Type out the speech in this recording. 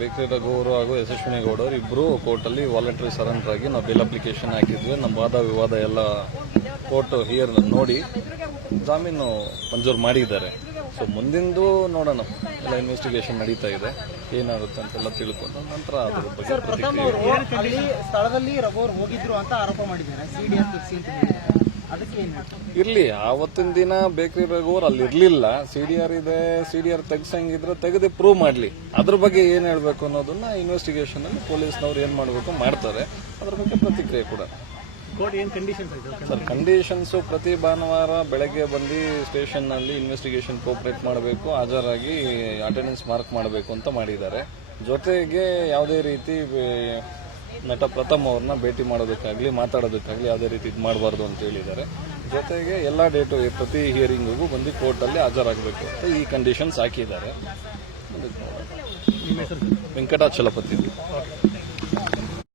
Bakery Raghu ಅವರು ಹಾಗೂ ಯಶಸ್ವಿನಿ ಗೌಡ ಅವರು ಇಬ್ಬರು ಕೋರ್ಟಲ್ಲಿ ವಾಲಂಟರಿ ಸರೆಂಡರ್ ಆಗಿ ನಾವು ಬೇಲ್ ಅಪ್ಲಿಕೇಶನ್ ಹಾಕಿದ್ವಿ. ನಮ್ಮ ವಾದ ವಿವಾದ ಎಲ್ಲ ಕೋರ್ಟ್ ಹಿಯರ್ ನೋಡಿ ಜಾಮೀನು ಮಂಜೂರು ಮಾಡಿದ್ದಾರೆ. ಸೊ ಮುಂದಿಂದು ನೋಡೋಣ, ಎಲ್ಲ ಇನ್ವೆಸ್ಟಿಗೇಷನ್ ನಡೀತಾ ಇದೆ, ಏನಾಗುತ್ತೆ ಅಂತೆಲ್ಲ ತಿಳ್ಕೊಂಡು ನಂತರ ಅದ್ರ ಬಗ್ಗೆ ಪ್ರತಿಕ್ರಿಯೆ. ಸ್ಥಳದಲ್ಲಿ ರಘು ಅವರು ಹೋಗಿದ್ರು ಅಂತ ಆರೋಪ ಮಾಡಿದ್ದಾರೆ. ಇರ್ಲಿ, ಆವತ್ತಿನ ದಿನ ಬೇಕರಿ ರಘುವರು ಅಲ್ಲಿ ಇರ್ಲಿಲ್ಲ. ಸಿಡಿಆರ್ ಇದೆ, ಸಿಡಿಆರ್ ತೆಗ್ಸಂಗಿದ್ರೆ ತೆಗೆದು ಪ್ರೂವ್ ಮಾಡ್ಲಿ. ಅದ್ರ ಬಗ್ಗೆ ಏನ್ ಹೇಳ್ಬೇಕು ಅನ್ನೋದನ್ನ ಇನ್ವೆಸ್ಟಿಗೇಷನ್ ಅಲ್ಲಿ ಪೊಲೀಸ್ನವ್ರು ಏನ್ ಮಾಡ್ಬೇಕು ಮಾಡ್ತಾರೆ. ಅದ್ರ ಬಗ್ಗೆ ಪ್ರತಿಕ್ರಿಯೆ ಕೂಡ. ಸರ್, ಕಂಡೀಷನ್ಸ್ ಪ್ರತಿ ಭಾನುವಾರ ಬೆಳಗ್ಗೆ ಬಂದು ಸ್ಟೇಷನ್ ನಲ್ಲಿ ಇನ್ವೆಸ್ಟಿಗೇಷನ್ ಕೋಪರೇಟ್ ಮಾಡಬೇಕು, ಹಾಜರಾಗಿ ಅಟೆಂಡೆನ್ಸ್ ಮಾರ್ಕ್ ಮಾಡಬೇಕು ಅಂತ ಮಾಡಿದ್ದಾರೆ. ಜೊತೆಗೆ ಯಾವುದೇ ರೀತಿ ನಟ ಪ್ರಥಮ್ ಅವ್ರನ್ನ ಭೇಟಿ ಮಾಡೋದಕ್ಕಾಗ್ಲಿ ಮಾತಾಡೋದಕ್ಕಾಗ್ಲಿ ಯಾವುದೇ ರೀತಿ ಇದು ಮಾಡಬಾರ್ದು ಅಂತ ಹೇಳಿದ್ದಾರೆ. ಜೊತೆಗೆ ಎಲ್ಲ ಡೇಟು ಪ್ರತಿ ಹಿಯರಿಂಗಿಗೂ ಬಂದು ಕೋರ್ಟಲ್ಲಿ ಹಾಜರಾಗಬೇಕು ಅಂತ ಈ ಕಂಡೀಷನ್ಸ್ ಹಾಕಿದ್ದಾರೆ. ವೆಂಕಟಾಚಲಪತಿ.